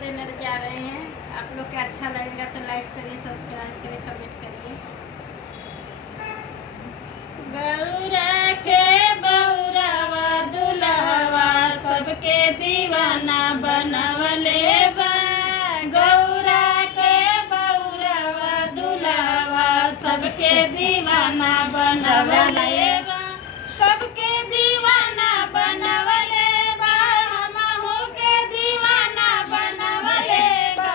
देने जा रहे हैं। आप लोग का अच्छा लगेगा तो लाइक करिए, सब्सक्राइब करिए, कमेंट करिए। गौरा के बौरावा दुल्हवा सबके दीवाना बनवले बा। गौरा के बौरावा दुल्हवा सबके दीवाना बनवले बा। सबके दीवाना बनवले बा, हमहू के दीवाना बनवले बा।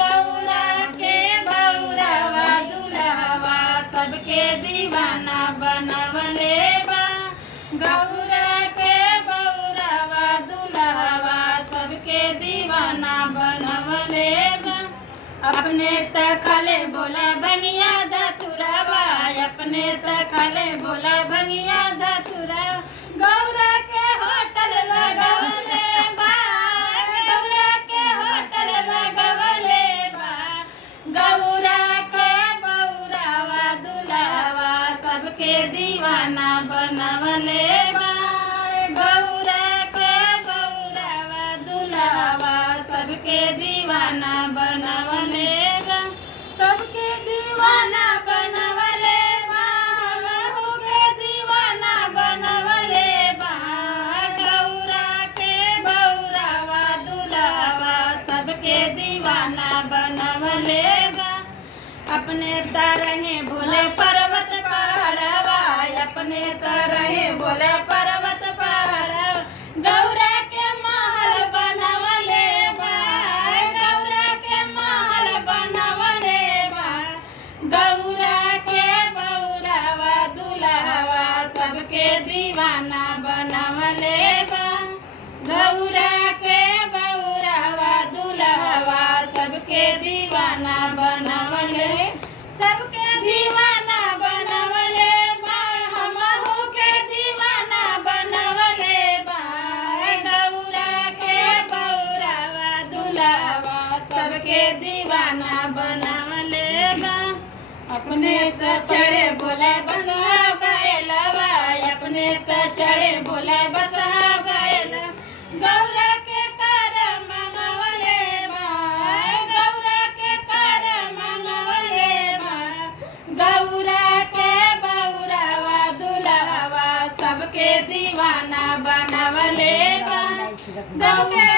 गौरा के बौरावा दुल्हवा सबके दीवाना बनवले बा। गौरा के बौरावा दुल्हवा सबके दीवाना बनवले बा। अपने तखले बोला बनिया धतुरवा, अपने तखले बोला बनिया धतुरा। गौरा के होटल लगवले बा, गौरा के होटल लगवले बा। गौरा के बौरावा दुल्हवा सबके दीवाना बनवले बा। गौरा के बौरावा दुल्हवा सबके दीवाना बनवले बा। सबके दीवाना बनवले बा, हमहू के दीवाना बनवले बा। गौरा के बौरावा दुल्हवा सबके दीवाना बनवले बा। अपने तरह भोले पर्वत पहाड़वा, अपने तरह भोले पर्वत पहाड़वा। गौरा के महल बनवले बा, गौरा के महल बनवले बा। गौरा के बौरावा दुल्हवा सबके दीवाना बनवले बा। गौरा के बौरावा दुल्हवा सबके दीवाना बनवले, सबके दीवाना बनवले बा। हमहू के दीवाना बनवले बा। गौरा के बौरावा दुल्हवा सबके दीवाना बनवले बा। अपने तो चढ़े बोले बसा बैलवा, अपने तो चढ़े बोले बसा बैला। गौरा के कर मंगवले बा, गौरा के कर मंगवले बा। गौरा के बौरावा दुल्हवा सबके दीवाना बनवले बा। सबके